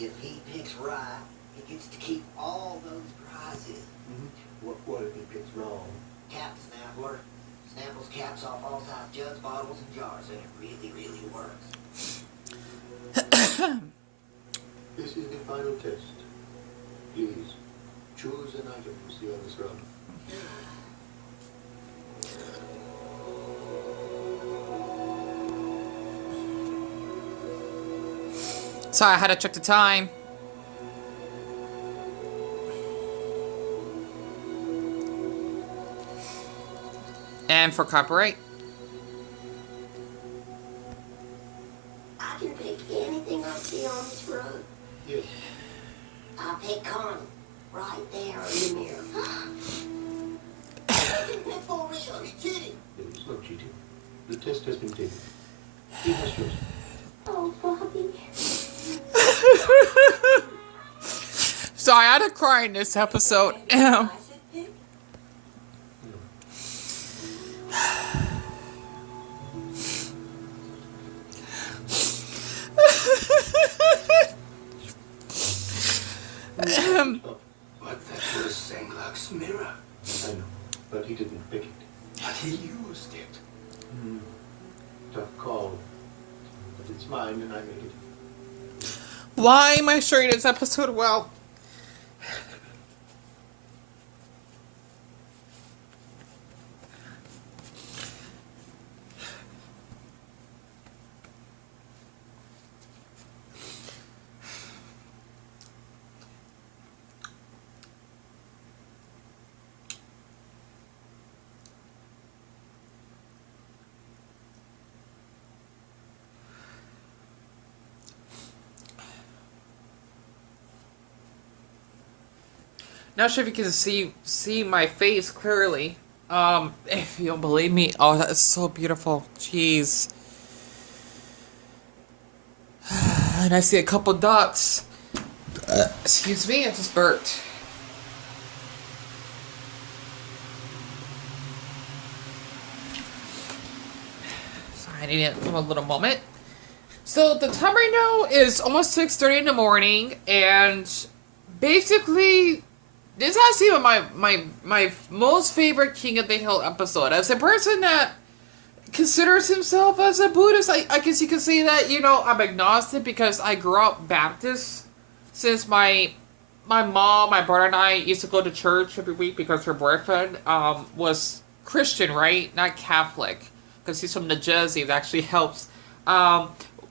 If he picks right, he gets to keep all those prizes. What if he picks wrong? Cap Snaffler. Snaffles caps off all size jugs, bottles, and jars, and it really, really works. This is the final test. Please, choose an item to see on this run. Sorry, I had to check the time. And for copyright. I can pick anything I see on this road. Yes. I'll pick Connie. Right there in the mirror. For real, are you kidding? It's not cheating. The test has been taken. He has chosen. Oh, Bobby. Sorry, I had to cry in this episode. But that was Senglak's mirror. I know, but he didn't pick it. But he used it. Tough call. But it's mine and I made it. Why am I sharing this episode? Well, not sure if you can see my face clearly. If you don't believe me, oh, that is so beautiful. Jeez. And I see a couple dots. Excuse me, I just burped. Sorry, I need a little moment. So the time right now is almost 6:30 in the morning, and basically, this has even my most favorite King of the Hill episode. As a person that considers himself as a Buddhist, I guess you could say that, you know, I'm agnostic because I grew up Baptist. Since my mom, my brother, and I used to go to church every week because her boyfriend was Christian, right? Not Catholic. Because he's from New Jersey. It actually helps.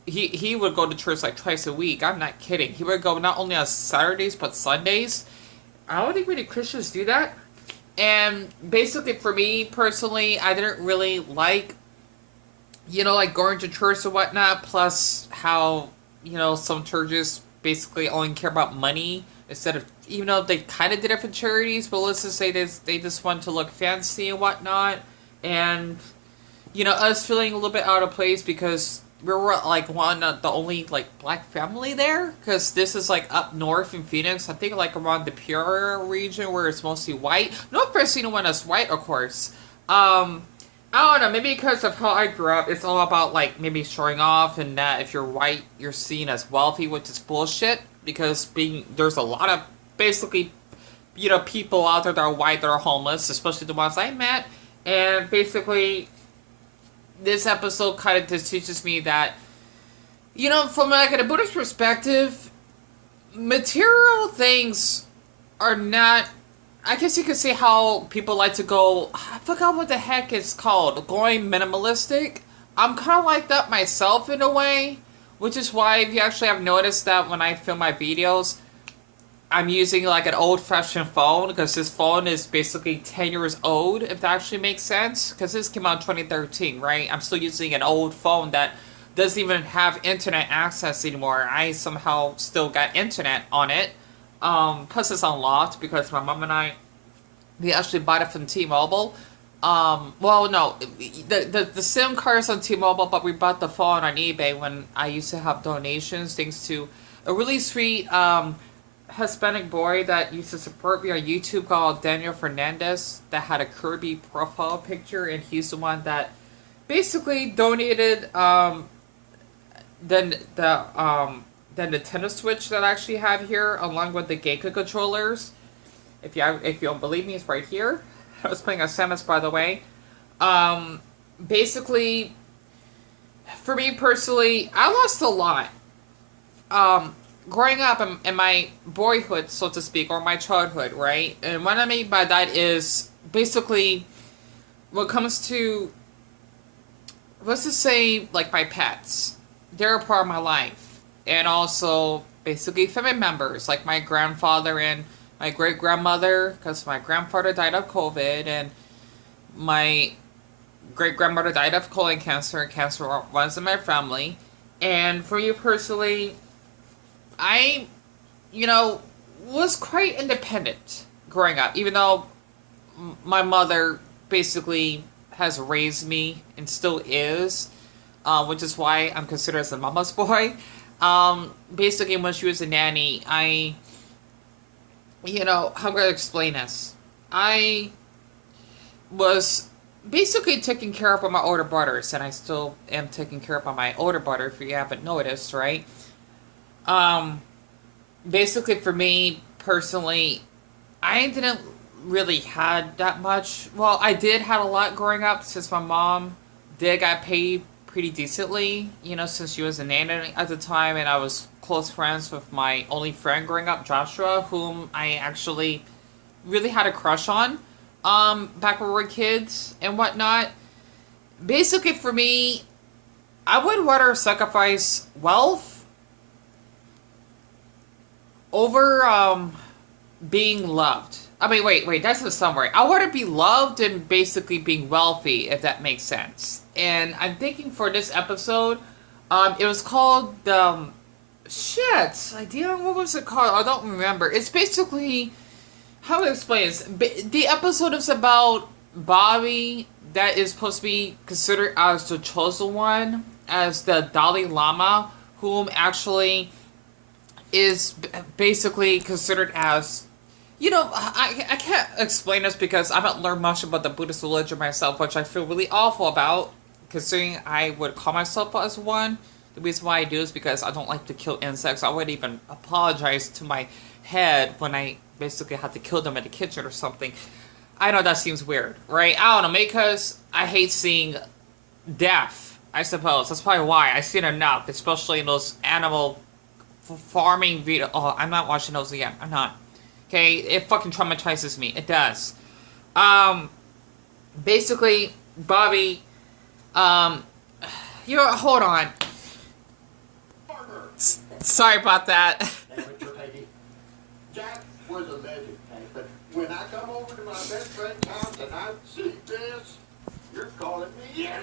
He would go to church like twice a week. I'm not kidding. He would go not only on Saturdays, but Sundays. I don't think many Christians do that. And basically for me, personally, I didn't really like, you know, like going to church and whatnot. Plus how, you know, some churches basically only care about money instead of, even though they kind of did it for charities, but let's just say they just want to look fancy and whatnot. And, you know, us feeling a little bit out of place because we were like the only like black family there, because this is like up north in Phoenix. I think like around the Peoria region where it's mostly white. No offense to anyone that's white, of course. I don't know, maybe because of how I grew up, it's all about like maybe showing off, and that if you're white, you're seen as wealthy, which is bullshit. Because there's a lot of basically, you know, people out there that are white that are homeless, especially the ones I met, and basically, this episode kind of just teaches me that, you know, from like a Buddhist perspective, material things are not, I guess you could say how people like to go, I forgot what the heck it's called, going minimalistic. I'm kind of like that myself in a way, which is why if you actually have noticed that when I film my videos, I'm using like an old-fashioned phone, because this phone is basically 10 years old, if that actually makes sense. Because this came out in 2013, right? I'm still using an old phone that doesn't even have internet access anymore. I somehow still got internet on it. Plus it's unlocked because my mom and I, we actually bought it from T-Mobile. Well, no, the SIM card is on T-Mobile, but we bought the phone on eBay when I used to have donations, thanks to a really sweet, Hispanic boy that used to support me on YouTube called Daniel Fernandez, that had a Kirby profile picture, and he's the one that basically donated the the Nintendo Switch that I actually have here, along with the Geico controllers. If you don't believe me, it's right here. I was playing a Samus, by the way. Basically, for me personally, I lost a lot. Growing up in my boyhood, so to speak, or my childhood, right? And what I mean by that is basically when it comes to, let's just say, like my pets, they're a part of my life. And also, basically, family members, like my grandfather and my great-grandmother, because my grandfather died of COVID, and my great-grandmother died of colon cancer, and cancer runs in my family. And for you personally, I, was quite independent growing up, even though my mother basically has raised me and still is, which is why I'm considered as a mama's boy. Basically, when she was a nanny, how can I explain this? I was basically taking care of my older brothers, and I still am taking care of my older brother, if you haven't noticed, right? Basically for me, personally, I didn't really had that much. Well, I did have a lot growing up, since my mom did got paid pretty decently, since she was a nanny at the time, and I was close friends with my only friend growing up, Joshua, whom I actually really had a crush on, back when we were kids and whatnot. Basically for me, I would rather sacrifice wealth over, being loved. I mean, wait, that's the summary. I want to be loved than basically being wealthy, if that makes sense. And I'm thinking for this episode, it was called, what was it called? I don't remember. It's basically, how to explain this? The episode is about Bobby, that is supposed to be considered as the chosen one, as the Dalai Lama, whom actually is basically considered as, I can't explain this because I haven't learned much about the Buddhist religion myself, which I feel really awful about, considering I would call myself as one. The reason why I do is because I don't like to kill insects. I would even apologize to my head when I basically had to kill them in the kitchen or something. I know that seems weird, right? I don't know, because I hate seeing death, I suppose. That's probably why. I've seen enough, especially in those animal farming video. Oh, I'm not watching those again. I'm not. Okay, it fucking traumatizes me. It does. Basically, Bobby, hold on. Sorry about that. Jack was a legend, but when I come over to my best friend's house and I see this, you're calling me an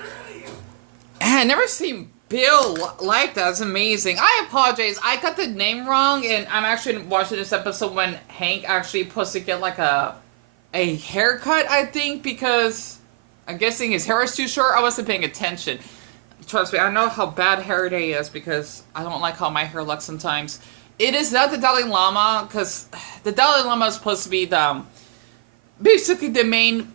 I never seen Bill like that. It's amazing. I apologize. I got the name wrong, and I'm actually watching this episode when Hank actually supposed to get like a haircut, I think, because I'm guessing his hair is too short. I wasn't paying attention. Trust me, I know how bad hair day is because I don't like how my hair looks sometimes. It is not the Dalai Lama, because the Dalai Lama is supposed to be basically the main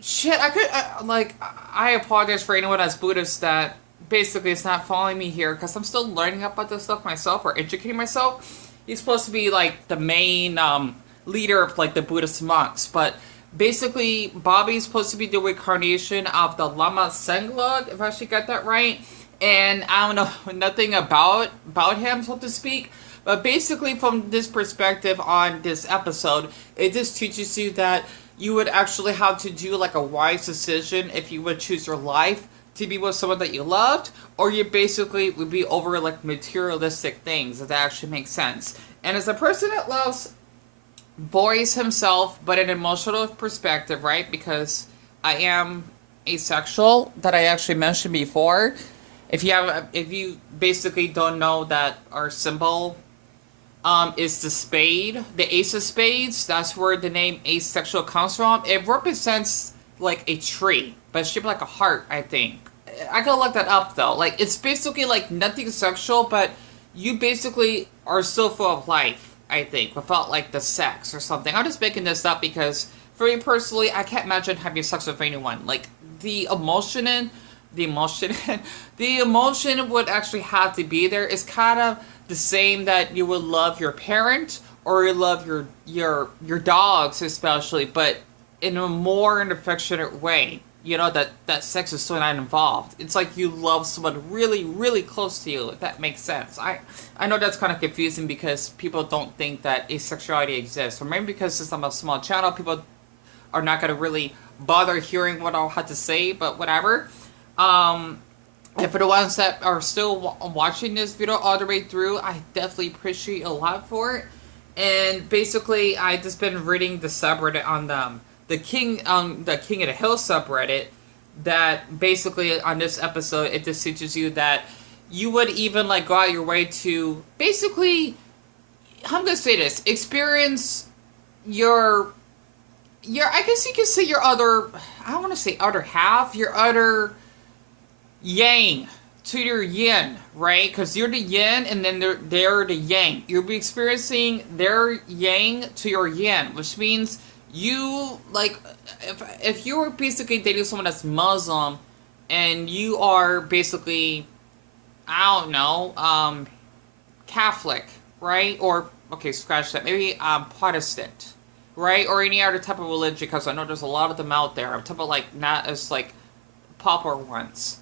shit. I apologize for anyone that's Buddhist that basically is not following me here, because I'm still learning about this stuff myself, or educating myself. He's supposed to be like the main leader of like the Buddhist monks, but basically Bobby's supposed to be the reincarnation of the Lama Senglug, if I should get that right. And I don't know nothing about him, so to speak. But basically, from this perspective on this episode, it just teaches you that you would actually have to do like a wise decision if you would choose your life to be with someone that you loved, or you basically would be over like materialistic things, if that actually makes sense. And as a person that loves boys himself, but an emotional perspective, right? Because I am asexual, that I actually mentioned before. If you basically don't know that our symbol is the spade, the ace of spades, that's where the name asexual comes from. It represents like a tree, but it's shaped like a heart, I think. I gotta look that up though. Like, it's basically like nothing sexual, but you basically are still full of life, I think, without like the sex or something. I'm just making this up because for me personally, I can't imagine having sex with anyone. Like, the emotion would actually have to be there. It's kind of the same that you would love your parent or you love your dogs especially, but in a more an affectionate way. You know, that sex is so not involved. It's like you love someone really, really close to you, if that makes sense. I know that's kind of confusing because people don't think that asexuality exists. Or maybe because since I'm a small channel, people are not going to really bother hearing what I'll have to say, but whatever. And for the ones that are still watching this video all the way through, I definitely appreciate a lot for it. And basically, I just been reading the subreddit on the King of the Hill subreddit, that basically on this episode it just teaches you that you would even like go out your way to basically, I'm gonna say this, experience your I guess you could say your other, I don't want to say other half, your other yang to your yin, right? Because you're the yin and then they're the yang. You'll be experiencing their yang to your yin, which means you, like, if you were basically dating someone that's Muslim and you are basically, I don't know, Catholic, right? Or, okay, scratch that, maybe Protestant, right? Or any other type of religion, because I know there's a lot of them out there. I'm talking about, like, not as, like, popular ones.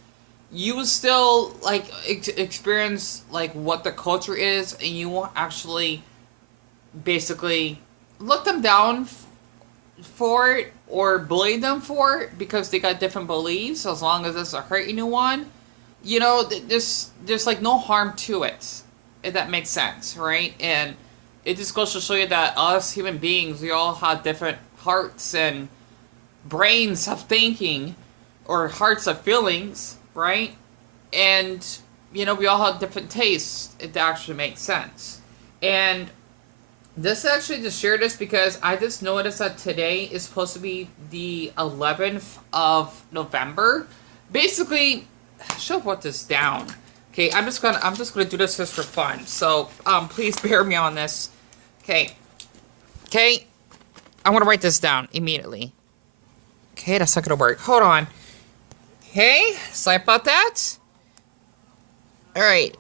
You will still, like, experience, like, what the culture is, and you won't actually basically look them down for it or bully them for it because they got different beliefs, as long as it doesn't hurt anyone. You know, there's like no harm to it, if that makes sense, right? And it just goes to show you that us human beings, we all have different hearts and brains of thinking, or hearts of feelings, right? And, you know, we all have different tastes, if that actually makes sense. And this actually just shared this because I just noticed that today is supposed to be the 11th of November. Basically, I should have put this down. Okay, I'm just gonna do this just for fun. So please bear me on this. Okay. I'm gonna write this down immediately. Okay, that's not gonna work. Hold on. Okay, sorry about that. Alright.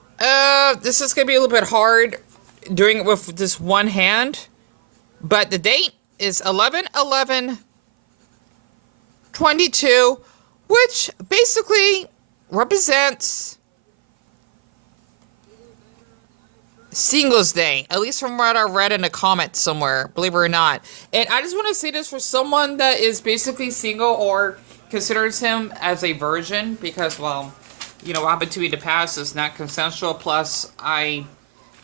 This is gonna be a little bit hard doing it with this one hand, but the date is 11/11/22, which basically represents Singles Day, at least from what I read in a comment somewhere, believe it or not. And I just want to say this for someone that is basically single or considers him as a virgin, because, well, you know, what happened to me in the past is not consensual, plus I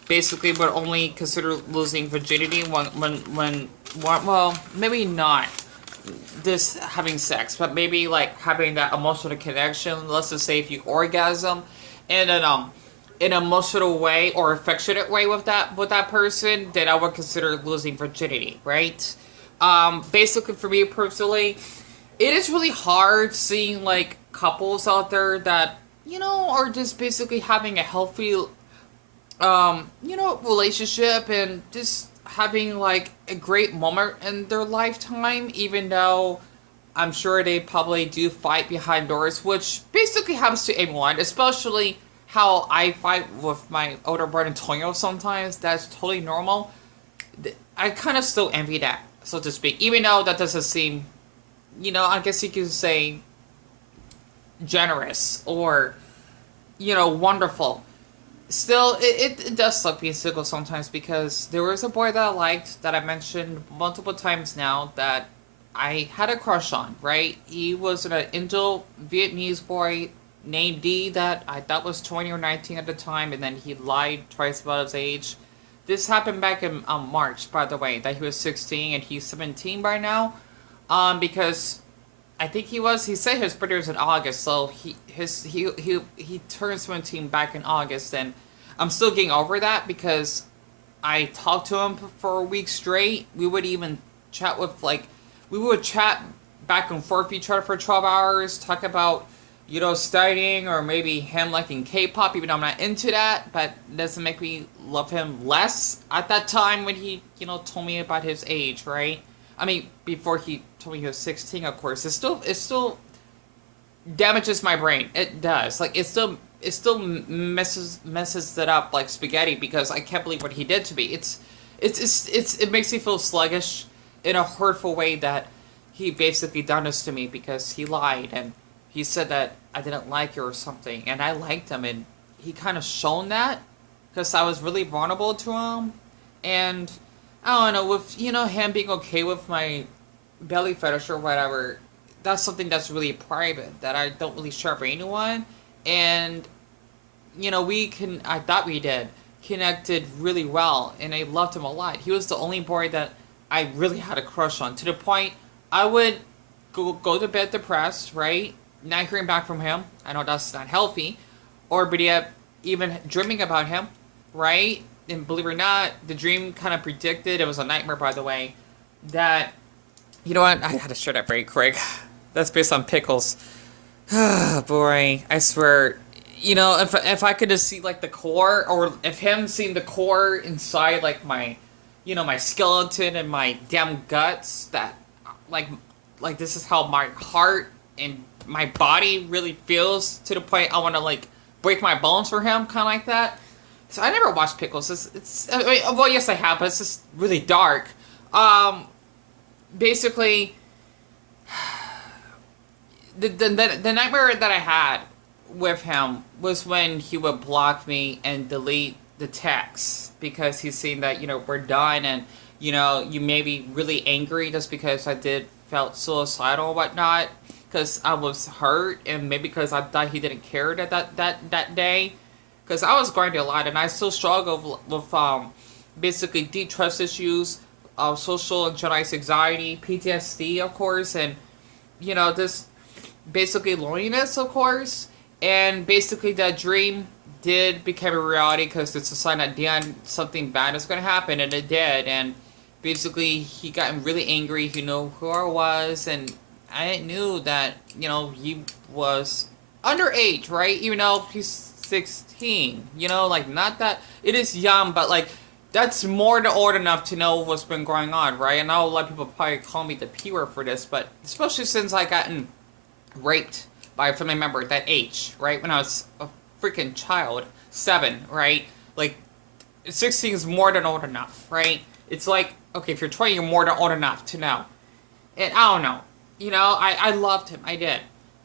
basically would only consider losing virginity when well, maybe not this having sex, but maybe like having that emotional connection. Let's just say if you orgasm in an emotional way or affectionate way with that person, then I would consider losing virginity, right? Basically for me personally, it is really hard seeing like couples out there that, you know, are just basically having a healthy you know, relationship and just having like a great moment in their lifetime, even though I'm sure they probably do fight behind doors, which basically happens to everyone, especially how I fight with my older brother Antonio sometimes. That's totally normal. I kind of still envy that, so to speak, even though that doesn't seem, you know, I guess you could say generous or, you know, wonderful. Still, it does suck being single sometimes, because there was a boy that I liked that I mentioned multiple times now that I had a crush on, right? He was an Indo-Vietnamese boy named D that I thought was 20 or 19 at the time, and then he lied twice about his age. This happened back in March, by the way, that he was 16 and he's 17 by now. Because I think he said his birthday was in August, so he turned 17 back in August, and I'm still getting over that because I talked to him for a week straight. We would even chat back and forth with each other for 12 hours, talk about, you know, studying or maybe him liking K-pop, even though I'm not into that, but it doesn't make me love him less at that time when he, you know, told me about his age, right? I mean, before he told me he was 16, of course. It still damages my brain. It does. Like, it it still messes it up like spaghetti because I can't believe what he did to me. It makes me feel sluggish in a hurtful way that he basically done this to me because he lied and he said that I didn't like her or something, and I liked him, and he kind of shown that because I was really vulnerable to him, and I don't know, with him being okay with my belly fetish or whatever, that's something that's really private that I don't really share for anyone, and I thought we did connected really well, and I loved him a lot. He was the only boy that I really had a crush on, to the point I would go to bed depressed, right? Not hearing back from him. I know that's not healthy. Or but yet, even dreaming about him, right? And believe it or not, the dream kind of predicted, it was a nightmare by the way, that, you know what, I had to share that very quick. That's based on pickles. Boy, I swear. If I could just see like the core, or if him seeing the core inside like my, my skeleton and my damn guts, that like this is how my heart and my body really feels, to the point I want to like break my bones for him, kind of like that. So I never watched Pickles. Well, yes I have, but it's just really dark. Basically, the nightmare that I had with him was when he would block me and delete the text because he's seen that we're done, and you may be really angry just because I felt suicidal or whatnot, because I was hurt, and maybe because I thought he didn't care that day, because I was going through a lot, and I still struggle with basically deep trust issues, social and generalized anxiety, PTSD of course, and this basically loneliness of course. And basically that dream did become a reality because it's a sign that something bad is going to happen, and it did. And basically he got really angry. He knew who I was, and I knew that, he was underage, right? Even though he's 16, like not that, it is young, but like that's more than old enough to know what's been going on, right? And I know a lot of people probably call me the P word for this, but especially since I gotten raped by a family member at that age, right? When I was a freaking child, 7, right? Like, 16 is more than old enough, right? It's like, okay, if you're 20, you're more than old enough to know. And I don't know. I loved him. I did.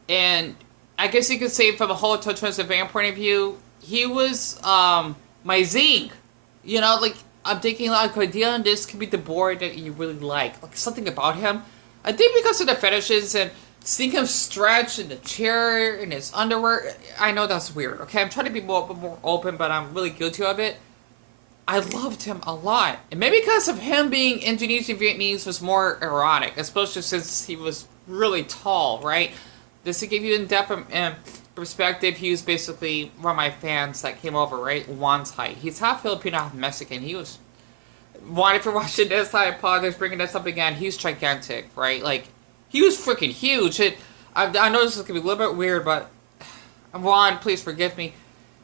And I guess you could say from a whole Transylvania point of view, he was my zing. Like, I'm thinking, like, Dion, this could be the boy that you really like. Like, something about him. I think because of the fetishes and seeing him stretch in the chair in his underwear, I know that's weird, okay? I'm trying to be more open, but I'm really guilty of it. I loved him a lot. And maybe because of him being Indonesian Vietnamese was more erotic, especially since he was really tall, right? Just to give you in-depth perspective, he was basically one of my fans that came over, right? Juan's height. He's half Filipino, half Mexican. He was... Juan, if you're watching this, I apologize for bringing this up again. He's gigantic, right? Like, he was freaking huge. I know this is going to be a little bit weird, but Juan, please forgive me.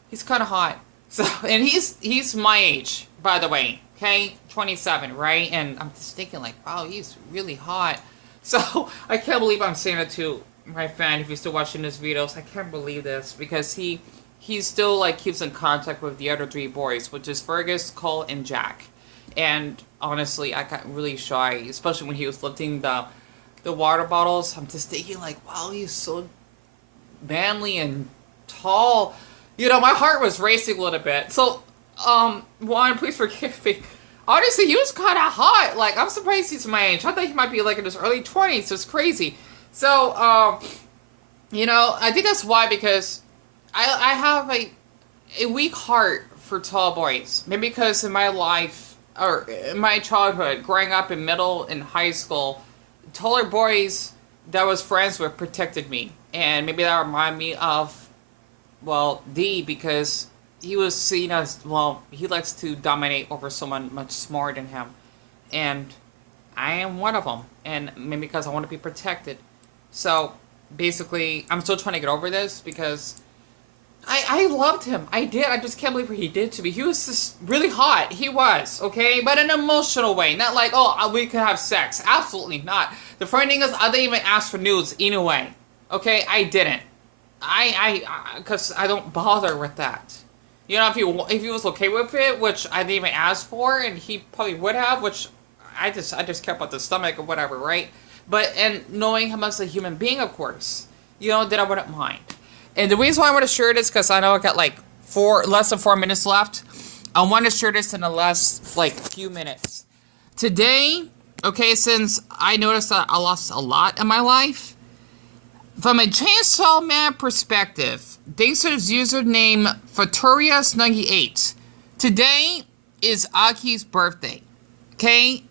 He's kind of hot. So, and he's my age, by the way. Okay? 27, right? And I'm just thinking like, wow, he's really hot. So, I can't believe I'm saying it to my fan, if he's still watching his videos. I can't believe this, because he still like keeps in contact with the other 3 boys, which is Fergus, Cole, and Jack. And honestly, I got really shy, especially when he was lifting the water bottles. I'm just thinking like, wow, he's so manly and tall. My heart was racing a little bit. So, Juan, please forgive me. Honestly, he was kind of hot. Like, I'm surprised he's my age. I thought he might be like in his early 20s. It's crazy. So, I think that's why, because I have a weak heart for tall boys. Maybe because in my life, or in my childhood, growing up in middle and high school, taller boys that I was friends with protected me. And maybe that reminded me of, well, D, because he was seen as, well, he likes to dominate over someone much smaller than him. And I am one of them. And maybe because I want to be protected. So, basically, I'm still trying to get over this, because I loved him. I did. I just can't believe what he did to me. He was just really hot. He was, okay? But in an emotional way. Not like, oh, we could have sex. Absolutely not. The funny thing is, I didn't even ask for nudes anyway. Okay? I didn't. Because I don't bother with that. You know, if he was okay with it, which I didn't even ask for, and he probably would have, which I just care about the stomach or whatever, right? But, and knowing how much a human being, of course, you know, that I wouldn't mind. And the reason why I want to share this, because I know I got like less than 4 minutes left. I want to share this in the last, like, few minutes. Today, okay, since I noticed that I lost a lot in my life, from a Chainsaw Man perspective, thanks to his username Faturious98, today is Aki's birthday, okay?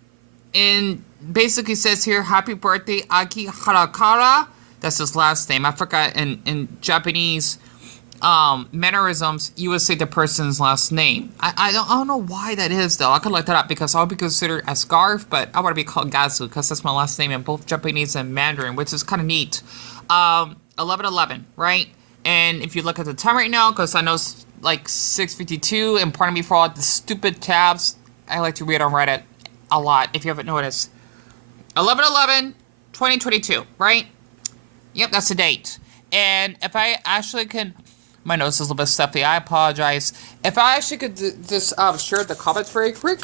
And basically says here, happy birthday, Aki Harakara. That's his last name. I forgot in Japanese mannerisms, you would say the person's last name. I don't know why that is, though. I could look that up because I'll be considered a scarf, but I want to be called Gazu because that's my last name in both Japanese and Mandarin, which is kind of neat. 11:11, right? And if you look at the time right now, because I know it's like 6:52, and pardon me for all the stupid tabs, I like to read on Reddit a lot, if you haven't noticed. 11/11/2022, right? Yep, that's the date. And if I actually can, my nose is a little bit stuffy, I apologize. If I actually could just share the comments very quick.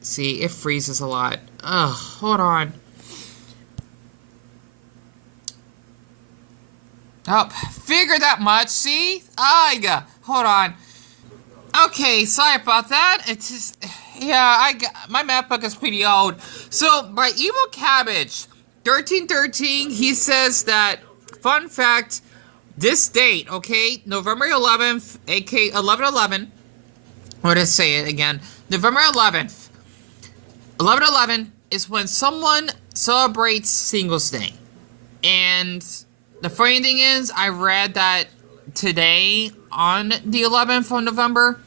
See, it freezes a lot. Ugh, hold on. Oh, figured that much, see? Hold on. Okay, sorry about that. It's just, yeah, my MacBook is pretty old. So, by Evil Cabbage, 1313, he says that, fun fact, this date, okay, November 11th, aka 11/11, or to say it again, November 11th, 11/11 is when someone celebrates Singles Day. And the funny thing is, I read that today, on the 11th of November,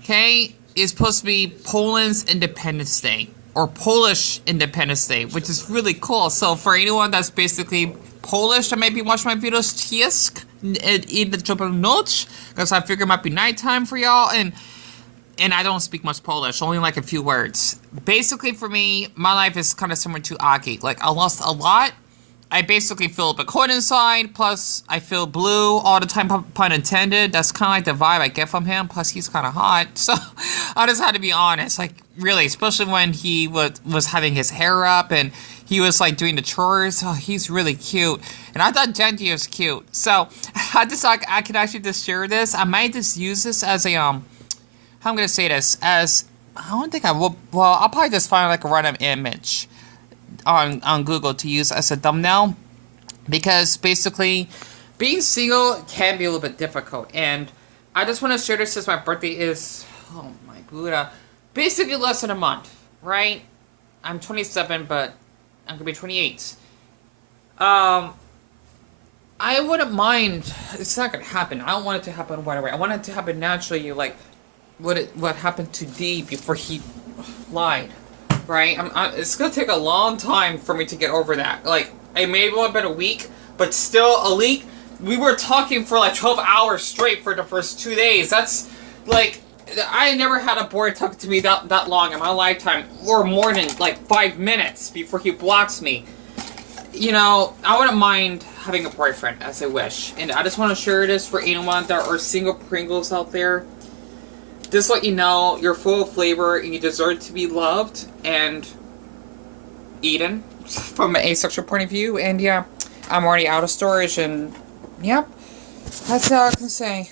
okay, is supposed to be Poland's Independence Day, or Polish Independence Day, which is really cool. So for anyone that's basically Polish that maybe watch my videos, Ciesk, in the triple noc, because I figure it might be nighttime for y'all, and I don't speak much Polish, only like a few words. Basically for me, my life is kind of similar to Aki. Like, I lost a lot. I basically feel a bit cold inside, plus I feel blue all the time, pun intended. That's kind of like the vibe I get from him, plus he's kind of hot. So, I just had to be honest, like, really, especially when he was having his hair up, and he was, like, doing the chores. Oh, he's really cute. And I thought Genji was cute. So, I just, like, I could actually just share this. I might just use this as a, how I'm gonna say this, as, I don't think I will, well, I'll probably just find, like, a random image on Google to use as a thumbnail, because basically being single can be a little bit difficult, and I just want to share this since my birthday is, oh my Buddha, basically less than a month, right? I'm 27, but I'm gonna be 28. I wouldn't mind. It's not gonna happen. I don't want it to happen right away. I want it to happen naturally, like what happened to Dee before he lied. Right? It's gonna take a long time for me to get over that. Like, it may have only been a week, but still a week. We were talking for like 12 hours straight for the first 2 days. That's, like, I never had a boy talk to me that long in my lifetime, or more than like 5 minutes before he blocks me. You know, I wouldn't mind having a boyfriend, as I wish. And I just want to share this for anyone that are single Pringles out there. Just let you know, you're full of flavor and you deserve to be loved and eaten from an asexual point of view. And yeah, I'm already out of storage, and yep, that's all I can say.